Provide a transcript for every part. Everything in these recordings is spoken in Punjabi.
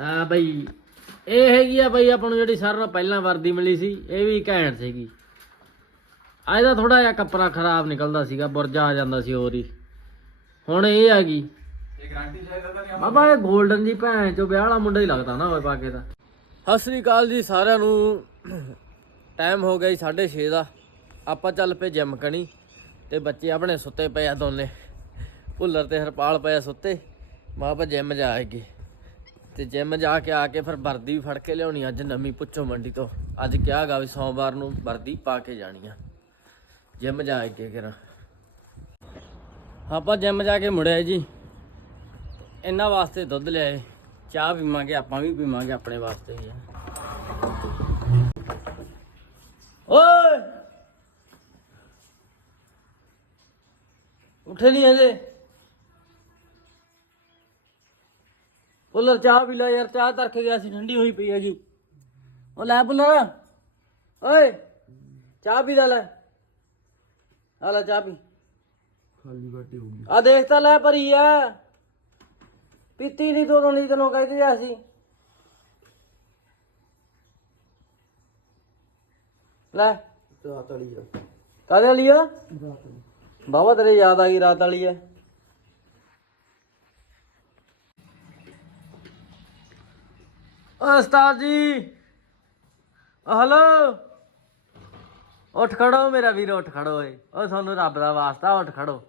ਆ ਬਈ ਇਹ ਹੈਗੀ ਆ ਬਈ ਆਪਾਂ ਨੂੰ ਜਿਹੜੀ ਸਾਰਿਆਂ ਨਾਲੋਂ ਪਹਿਲਾਂ ਵਰਦੀ ਮਿਲੀ ਸੀ ਇਹ ਵੀ ਘੈਂਟ ਸੀਗੀ। ਆ ਇਹਦਾ ਥੋੜਾ ਜਿਹਾ ਕੱਪੜਾ ਖਰਾਬ ਨਿਕਲਦਾ ਸੀਗਾ ਬੁਰਜਾ ਆ ਜਾਂਦਾ ਸੀ ਹੋਰ ਹੀ। ਹੁਣ ਇਹ ਹੈਗੀ ਇਹ ਗਾਰੰਟੀ ਚਾਹੀਦਾ ਤਾਂ ਨਹੀਂ ਬਾਬਾ ਇਹ 골ਡਨ ਜੀ ਭੈਣ ਚੋ ਵਿਆਹ ਵਾਲਾ ਮੁੰਡਾ ਹੀ ਲੱਗਦਾ ਨਾ ਓਏ ਪਾਕੇ ਦਾ ਸਤਿ ਸ੍ਰੀ ਅਕਾਲ ਜੀ ਸਾਰਿਆਂ ਨੂੰ। ਟਾਈਮ ਹੋ ਗਿਆ ਜੀ 6:30 ਦਾ। ਆਪਾਂ ਚੱਲ ਪਏ ਜਿਮ ਕਣੀ ਤੇ ਬੱਚੇ ਆਪਣੇ ਸੁੱਤੇ ਪਏ ਆ ਦੋਨੇ। ਭੁੱਲਰ ਤੇ ਹਰਪਾਲ ਪਏ ਆ ਸੁੱਤੇ। ਮਾਂ ਆਪਾਂ ਜਿਮ ਜਾਏਗੇ ਤੇ ਜਿਮ ਜਾ ਕੇ ਆ ਕੇ ਫਿਰ ਵਰਦੀ ਵੀ ਫੜ ਕੇ ਲਿਆਉਣੀ ਅੱਜ ਨਵੀਂ ਪੁੱਛੋ ਮੰਡੀ ਤੋਂ। ਅੱਜ ਕਿਹਾ ਗਾ ਵੀ ਸੋਮਵਾਰ ਨੂੰ ਵਰਦੀ ਪਾ ਕੇ ਜਾਣੀ ਆ। ਜਿਮ ਜਾ ਕੇ ਕਿਰਾ। ਆਪਾਂ ਜਿਮ ਜਾ ਕੇ ਮੁੜਿਆ ਜੀ। ਇਹਨਾਂ ਵਾਸਤੇ ਦੁੱਧ ਲਿਆਏ। ਚਾਹ ਪੀਵਾਂਗੇ, ਆਪਾਂ ਵੀ ਪੀਵਾਂਗੇ ਆਪਣੇ ਵਾਸਤੇ ਹੀ ਆ। ਓਏ! ਉੱਠੇ ਨਹੀਂ ਹਜੇ। ਪੁੱਲਰ ਚਾਹ ਪੀ ਲੈ ਯਾਰ ਚਾਹ ਤਰਖ ਗਿਆ ਸੀ ਠੰਡੀ ਹੋਈ ਪਈ ਹੈਗੀ ਉਹ ਲੈ ਪੁੱਲਰ ਓਏ ਚਾਹ ਪੀ ਲੈ ਲੈ। ਆ ਲੈ ਚਾਹ ਪੀ ਖਾਲੀ ਬਾਟੀ ਹੋ ਗਈ ਆ ਦੇਖ ਤਾਂ ਲੈ ਭਰੀ ਆ। ਪੀਤੀ ਨਹੀਂ ਤੋਂ ਨਹੀਂ ਤੈਨੂੰ ਕਹਿੰਦੇ ਜਾ ਸੀ। ਲੈ। ਰਾਤ ਵਾਲੀ ਆ। ਕਾਦੇ ਵਾਲੀ ਆ? ਰਾਤ ਵਾਲੀ। ਬਾਬਾ ਤੇਰੇ ਯਾਦ ਆ ਗਈ ਰਾਤ ਵਾਲੀ ਆ। ਓ ਉਸਤਾਦ ਜੀ। ਹਲੋ ਉੱਠ ਖੜੋ ਮੇਰਾ ਵੀਰ ਉੱਠ ਖੜੋ ਓਏ। ਓ ਤੁਹਾਨੂੰ ਰੱਬ ਦਾ ਵਾਸਤਾ ਉੱਠ ਖੜੋ।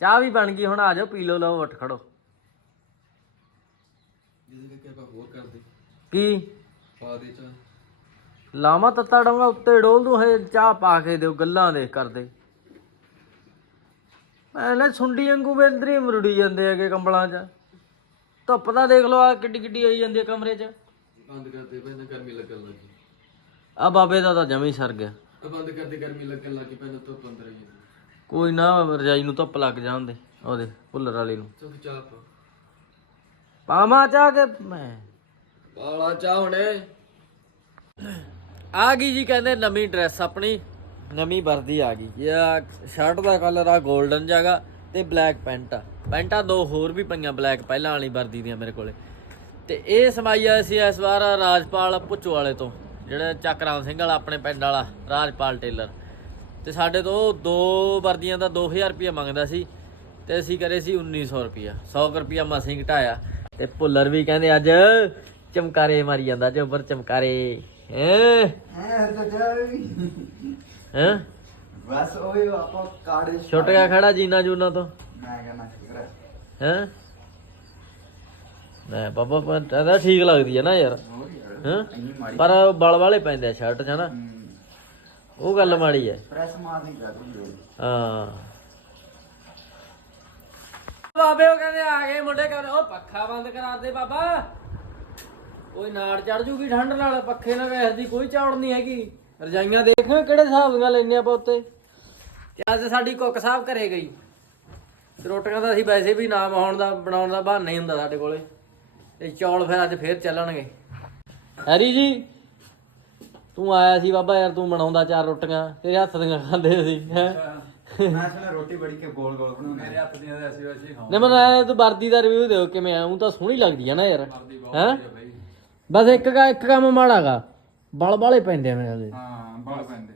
ਚਾਹ ਵੀ ਬਣ ਗਈ ਹੁਣ ਆ ਜਾਓ ਪੀ ਲਓ ਲਓ ਉੱਠ ਖੜੋ। ਜਿਹਦੇ ਕਿ ਆਪਾਂ ਹੋਰ ਕਰਦੇ। ਕੀ? ਪਾ ਦੇ ਚਾ ਲਾਵਾਂ ਤੱਤਾ ਡਾਂਗਾ ਉੱਤੇ ਡੋਲ ਦੂੰ ਹੈ ਚਾਹ ਪਾ ਕੇ ਦਿਓ ਗੱਲਾਂ ਦੇ ਕਰਦੇ। ਐਲੇ ਸੁੰਡੀ ਵਾਂਗੂ ਵੇਂਦਰੀ ਮਰੁੜੀ ਜਾਂਦੇ ਹੈਗੇ ਕੰਬਲਾਂ 'ਚ। ਧੁੱਪ ਤਾਂ ਦੇਖ ਲਓ ਆ ਕਿੱਡੀ ਕਿੱਡੀ ਆਈ ਜਾਂਦੀ ਹੈ ਕਮਰੇ 'ਚ। ਬੰਦ ਕਰਦੇ ਪੈਨ ਗਰਮੀ ਲੱਗਣ ਲੱਗੀ ਆ ਬਾਬੇ ਦਾ ਤਾਂ ਜਮੀ ਸਰ ਗਿਆ। ਆ ਬੰਦ ਕਰਦੇ ਗਰਮੀ ਲੱਗਣ ਲੱਗੀ ਪੈਨ ਤੋਂ ਅੰਦਰ ਆਈ ਕੋਈ ਨਾ ਰਜਾਈ ਨੂੰ ਧੁੱਪ ਲੱਗ ਜਾਂਦੇ ਉਹਦੇ ਭੁੱਲਰ ਵਾਲੀ ਨੂੰ। ਚੁੱਕ ਚਾਹ ਪਾ ਪਾਵਾਂ ਚਾਹ ਕੇ ਮੈਂ? ਪਾਲਾ ਚਾਹ ਹੁਣੇ। ਆ ਗਈ ਜੀ ਕਹਿੰਦੇ ਨਵੀਂ ਡਰੈਸ ਆਪਣੀ। ਨਵੀਂ ਵਰਦੀ ਆ ਗਈ। ਇਹ ਸ਼ਰਟ ਦਾ ਕਲਰ ਆ 골ਡਨ ਜਗਾ ਤੇ ਬਲੈਕ ਪੈਂਟ ਆ। ਪੈਂਟਾਂ ਦੋ ਹੋਰ ਵੀ ਪਈਆਂ ਬਲੈਕ ਪਹਿਲਾਂ ਵਾਲੀ ਵਰਦੀ ਦੀਆਂ ਮੇਰੇ ਕੋਲੇ। ਤੇ ਇਹ ਸਮਾਈ ਆ ਸੀ ਇਸ ਵਾਰ ਰਾਜਪਾਲ ਪੁੱਚੋ ਵਾਲੇ ਤੋਂ ਜਿਹੜਾ ਚੱਕਰਾਮ ਸਿੰਘ ਵਾਲਾ ਆਪਣੇ ਪਿੰਡ ਵਾਲਾ ਰਾਜਪਾਲ ਟੇਲਰ। ਤੇ ਸਾਡੇ ਤੋਂ ਦੋ ਵਰਦੀਆਂ ਦਾ 2000 ਰੁਪਇਆ ਮੰਗਦਾ ਸੀ ਤੇ ਅਸੀਂ ਕਰੇ ਸੀ 1900 ਰੁਪਇਆ। 100 ਰੁਪਇਆ ਮਸੀਂ ਘਟਾਇਆ। ਤੇ ਭੁੱਲਰ ਵੀ ਕਹਿੰਦੇ ਅੱਜ ਚਮਕਾਰੇ ਮਾਰੀ ਜਾਂਦਾ ਜੋਬਰ ਚਮਕਾਰੇ। ਹੈ? ਹੈ? ਬਸ ਓਏ ਆਪਾਂ ਕਾੜੇ ਛੁੱਟ ਗਿਆ ਖੜਾ ਜੀਨਾ ਜੂਨਾ ਤੋਂ। ਮੈਂ ਕਹਿੰਦਾ ਸ਼ੁਕਰ ਹੈ ਹੈ? ਨਾ ਬਾਬਾ ਪਰ ਤਾਂ ਠੀਕ ਲੱਗਦੀ ਹੈ ਨਾ ਯਾਰ। ਹੋਰ ਯਾਰ ਹੈ? ਇੰਨੀ ਮਾੜੀ ਪਰ ਬਲ ਵਾਲੇ ਪੈਂਦੇ ਆ ਸ਼ਰਟ ਚ ਨਾ ਉਹ ਗੱਲ ਮਾੜੀ ਹੈ ਪ੍ਰੈਸ ਮਾਰਨੀ ਚਾਹੀਦੀ ਹਾਂ। ਬਾਬੇ ਉਹ ਕਹਿੰਦੇ ਆ ਗਏ ਮੁੰਡੇ ਕਹਿੰਦੇ ਉਹ ਪੱਖਾ ਬੰਦ ਕਰਾ ਦੇ ਬਾਬਾ। ਕੋਈ ਨਾੜ ਚੜ ਜੂਗੀ ਠੰਡ ਨਾਲ ਪੱਖੇ ਨਾਲ ਗੈਸ ਦੀ ਕੋਈ ਚੌੜ ਨਹੀਂ ਹੈਗੀ। ਰਜਾਈਆਂ ਦੇਖ ਕਿਹੜੇ ਹਿਸਾਬ ਦੀਆਂ ਲੈਣੀਆਂ ਆਪਾਂ ਉੱਤੇ। ਤੇ ਅੱਜ ਸਾਡੀ ਕੁੱਕ ਸਾਹਿਬ ਘਰੇ ਗਈ। ਤੇ ਰੋਟੀਆਂ ਤਾਂ ਅਸੀਂ ਵੈਸੇ ਵੀ ਨਾਮ ਆਉਣ ਦਾ ਬਣਾਉਣ ਦਾ ਬਹਾਨਾ ਹੀ ਹੁੰਦਾ ਸਾਡੇ ਕੋਲੇ। ਤੇ ਚੌਲ ਫਿਰ ਅੱਜ ਫੇਰ ਚੱਲਣਗੇ। ਹੈਰੀ ਜੀ ਤੂੰ ਆਇਆ ਸੀ ਬਾਬਾ ਯਾਰ ਤੂੰ ਬਣਾਉਂਦਾ ਚਾਰ ਰੋਟੀਆਂ ਤੇਰੇ ਹੱਥ ਦੀਆਂ ਖਾਂਦੇ ਸੀ ਹੈ? ਮੈਂ ਸੁਣਿਆ ਰੋਟੀ ਬੜੀ ਕੇ ਗੋਲ ਗੋਲ ਬਣਾਉਂਦੇ। ਮੇਰੇ ਹੱਥ ਦੀਆਂ ਐਸੀ ਵੈਸੀ ਖਾਉਂ ਨੇ ਮੈਨੂੰ ਐ ਤੂੰ ਵਰਦੀ ਦਾ ਰਿਵਿਊ ਦਿਓ ਕਿਵੇਂ ਆ ਉਹ ਤਾਂ ਸੋਹਣੀ ਲੱਗਦੀ ਆ ਨਾ ਯਾਰ। ਹੈ? ਬਈ। ਬਸ ਇੱਕ ਕਾ ਇੱਕ ਕੰਮ ਮਾੜਾਗਾ ਬਲ ਬਾਲੇ ਪੈਂਦੇ ਆ ਮੇਰੇ ਨਾਲ ਹਾਂ ਬਲ ਪੈਂਦੇ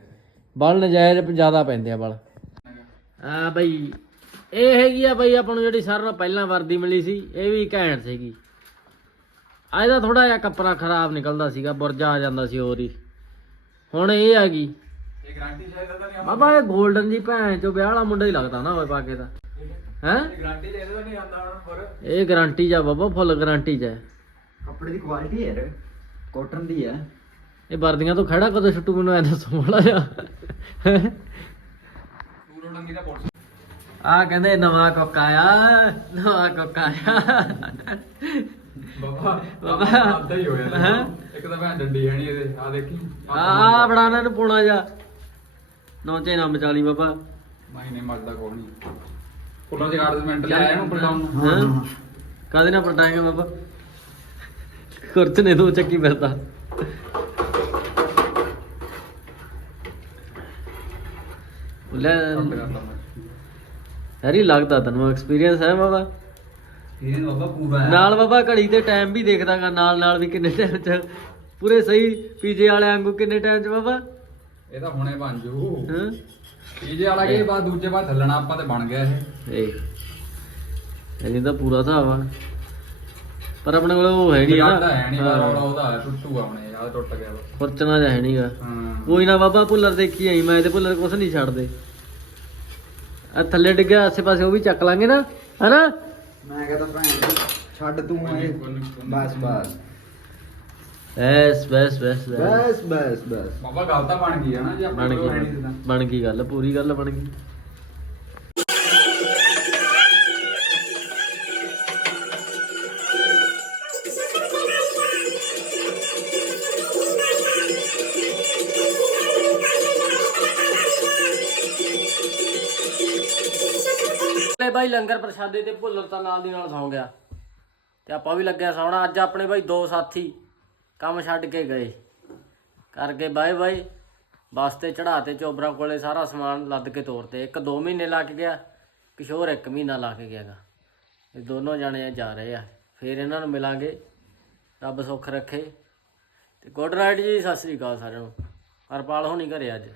ਬਲ ਨਜਾਇਜ਼ ਜ਼ਿਆਦਾ ਪੈਂਦੇ ਆ ਬਲ। ਆ ਬਈ ਇਹ ਹੈਗੀ ਆ ਬਈ ਆਪਾਂ ਨੂੰ ਜਿਹੜੀ ਸਾਰਿਆਂ ਨਾਲੋਂ ਪਹਿਲਾਂ ਵਰਦੀ ਮਿਲੀ ਸੀ ਇਹ ਵੀ ਘੈਂਟ ਸੀਗੀ। ਆ ਇਹਦਾ ਥੋੜਾ ਜਿਹਾ ਕੱਪੜਾ ਖਰਾਬ ਨਿਕਲਦਾ ਸੀਗਾ ਬੁਰਜਾ ਆ ਜਾਂਦਾ ਸੀ ਹੋਰ ਹੀ। ਹੁਣ ਇਹ ਆ ਗਈ ਇਹ ਗਾਰੰਟੀ ਚਾਹੀਦਾ ਤਾਂ ਨਹੀਂ ਬਾਬਾ ਇਹ 골ਡਨ ਜੀ ਭੈਣ ਚੋ ਵਿਆਹ ਵਾਲਾ ਮੁੰਡਾ ਹੀ ਲੱਗਦਾ ਨਾ ਓਏ ਪਾਕੇ ਦਾ ਹੈ? ਇਹ ਗਾਰੰਟੀ ਤਾਂ ਨਹੀਂ ਆਂਦਾ ਹੁਣ ਪਰ। ਇਹ ਗਾਰੰਟੀ ਜਾ ਬਾਬਾ ਫੁੱਲ ਗਾਰੰਟੀ ਜਾ ਕੱਪੜੇ ਦੀ ਕੁਆਲਿਟੀ ਹੈ ਕਾਟਨ ਦੀ ਹੈ। ਇਹ ਵਰਦੀਆਂ ਤੋਂ ਖੜਾ ਕਦੋਂ ਛੁੱਟੂ ਮੈਨੂੰ ਐ ਦੱਸੋ ਮਾੜਾ ਦਾ ਪੁਲਿਸ ਆ ਕਹਿੰਦੇ ਨਵਾਂ ਕੁੱਕ ਆਇਆ ਨਵਾਂ ਕੁੱਕ ਆਇਆ। ਬਾਬਾ ਬਾਬਾ। ਆਉਂਦਾ ਹੀ ਹੋਇਆ ਹੈਂ? ਇੱਕ ਤਾਂ ਮੈਂ ਡੰਡੀ ਹੈ ਨਹੀਂ ਇਹਦੇ ਆ ਦੇਖੀ। ਆ ਬੜਾਣਾ ਨੂੰ ਪੋਣਾ ਜਾ। ਨੌਚੇ ਨਾ ਮਚਾਲੀ ਬਾਬਾ। ਮਾਈ ਨੇ ਮਰਦਾ ਕੋਈ ਨਹੀਂ ਫੁੱਲਾਂ ਦੇ ਗਾਰਡਮੈਂਟ ਲੈ ਆਇਆ ਨੂੰ ਪਲਟਾਉਣ ਨੂੰ ਹਾਂ? ਕਾਦੇ ਨਾਲ ਪਲਟਾਏਗਾ ਬਾਬਾ? ਖੁਰਚ ਨੇ ਦੋ ਚੱਕੀ ਫਿਰਦਾ। ਲੈ ਹੈਰੀ ਲੱਗਦਾ ਤੈਨੂੰ ਐਕਸਪੀਰੀਅੰਸ ਹੈ ਬਾਬਾ। ਫੀਲਿੰਗ ਬਾਬਾ ਪੂਰਾ ਹੈ। ਨਾਲ ਬਾਬਾ ਘੜੀ ਤੇ ਟਾਈਮ ਵੀ ਦੇਖਦਾਗਾ ਨਾਲ ਨਾਲ ਵੀ ਕਿੰਨੇ ਟਾਈਮ ਚ। ਪੂਰੇ ਸਹੀ ਪੀਜੇ ਵਾਲੇ ਵਾਂਗੂ ਕਿੰਨੇ ਟਾਈਮ ਚ ਬਾਬਾ? ਇਹ ਤਾਂ ਹੁਣੇ ਬਣ ਜੂ। ਹਾਂ? ਤੀਜੇ ਵਾਲਾ ਕੇ ਬਾਅਦ ਦੂਜੇ ਬਾਅਦ ਥੱਲਣਾ ਆਪਾਂ ਤੇ ਬਣ ਗਿਆ ਇਹ। ਇਹ। ਇਹ ਤਾਂ ਪੂਰਾ ਹਿਸਾਬ ਆ। ਪਰ ਆਪਣੇ ਕੋਲ ਉਹ ਹੈ ਨਹੀਂ ਹੈ ਬਾਬਾ ਉਹਦਾ ਹੈ, ਟੁੱਟੂਗਾ ਹੁਣੇ ਆ ਟੁੱਟ ਗਿਆ ਵਾ। ਫਰਚਨਾ ਜਿਹਾ ਹੈ ਨਹੀਂਗਾ ਹਾਂ। ਕੋਈ ਨਾ ਬਾਬਾ ਭੁੱਲਰ ਦੇਖੀ ਆਈ ਮੈਂ ਤੇ ਭੁੱਲਰ ਕੁਛ ਨਹੀਂ ਛੱਡਦੇ। ਆ ਥੱਲੇ ਡਿੱਗਿਆ ਆਸੇ ਪਾਸੇ ਉਹ ਵੀ ਚੱਕ ਲਾਂਗੇ ਨਾ ਹਨਾ? ਮੈਂ ਕਹਿੰਦਾ ਭੈਣ ਛੱਡ ਤੂੰ ਇਹ। ਬਸ ਬਸ। ਐਸ ਬਸ ਬਸ ਬਸ। ਬਸ ਬਸ ਬਸ। ਬਾਬਾ ਗੱਲ ਤਾਂ ਬਣ ਗਈ ਹੈ ਨਾ ਜੇ ਆਪਾਂ ਬਣ ਕੋਲ ਹੈ ਨਹੀਂ ਗਈ ਤਾਂ ਬਣ ਗਈ ਗੱਲ ਪੂਰੀ ਗੱਲ ਬਣ ਗਈ। ਬਾਈ ਲੰਗਰ ਪ੍ਰਸ਼ਾਦੇ ਤੇ ਭੁੱਲਰ ਤਾਂ ਨਾਲ ਦੀ ਨਾਲ ਸੌਂ ਗਿਆ। ਤੇ ਆਪਾਂ ਵੀ ਲੱਗਿਆ ਸੌਣਾ। ਅੱਜ ਆਪਣੇ ਬਾਈ ਦੋ ਸਾਥੀ ਕੰਮ ਛੱਡ ਕੇ ਗਏ। ਕਰਕੇ ਬਾਏ ਬਾਏ। ਬੱਸ ਤੇ ਚੜਾ ਤੇ ਚੋਬਰਾ ਕੋਲੇ ਸਾਰਾ ਸਮਾਨ ਲੱਦ ਕੇ ਤੋਰਤੇ ਇੱਕ 2 ਮਹੀਨੇ ਲਾ ਕੇ ਗਿਆ। ਕਿਸ਼ੋਰ ਇੱਕ ਮਹੀਨਾ ਲਾ ਕੇ ਗਿਆਗਾ ਇਹ ਦੋਨੋਂ ਜਾਣੇ ਜਾ ਰਹੇ ਆ। ਫੇਰ ਇਹਨਾਂ ਨੂੰ ਮਿਲਾਂਗੇ। ਰੱਬ ਸੁੱਖ ਰੱਖੇ। ਤੇ ਗੁੱਡ ਨਾਈਟ ਜੀ, ਸਤਿ ਸ੍ਰੀ ਅਕਾਲ ਸਾਰਿਆਂ ਨੂੰ। ਹਰਪਾਲ ਹੋਣੀ ਘਰੇ ਅੱਜ।